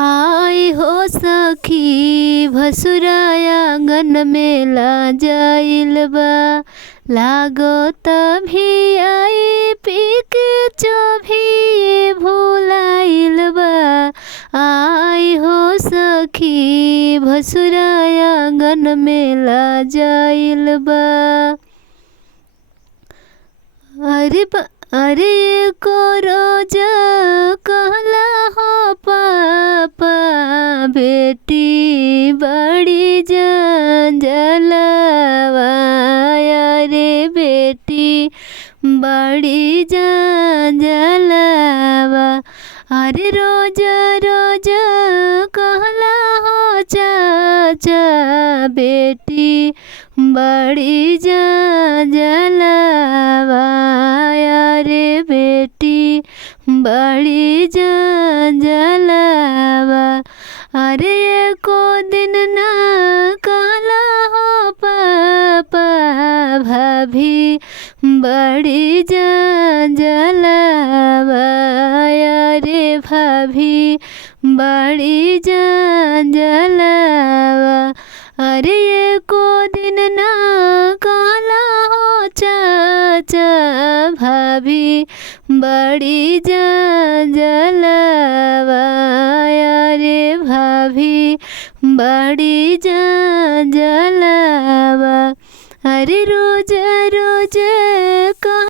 आई हो सखी भसुराया आंगन में ला जाइल बा। लागो तभी आई पीक चोभी भूलाइल बा। आई हो सखी भसुराया आंगन में ला जाइल बा। अरे को रोज कहला हो पापा बेटी बड़ी जंजलवा। अरे बेटी बड़ी जंजलवा। अरे रोज रोज कहला हो चाचा बेटी बड़ी जंजलवा। अरे बेटी बड़ी जंजलवा। अरे एको दिन ना कहला हो पापा भाभी बड़ी जंजलवा। अरे भाभी बड़ी जंजलवा। अरे एको दिन ना कहला हो चाचा भाभी बड़ी जंजलवा। अरे भाभी बड़ी जंजलवा। अरे रोज रोज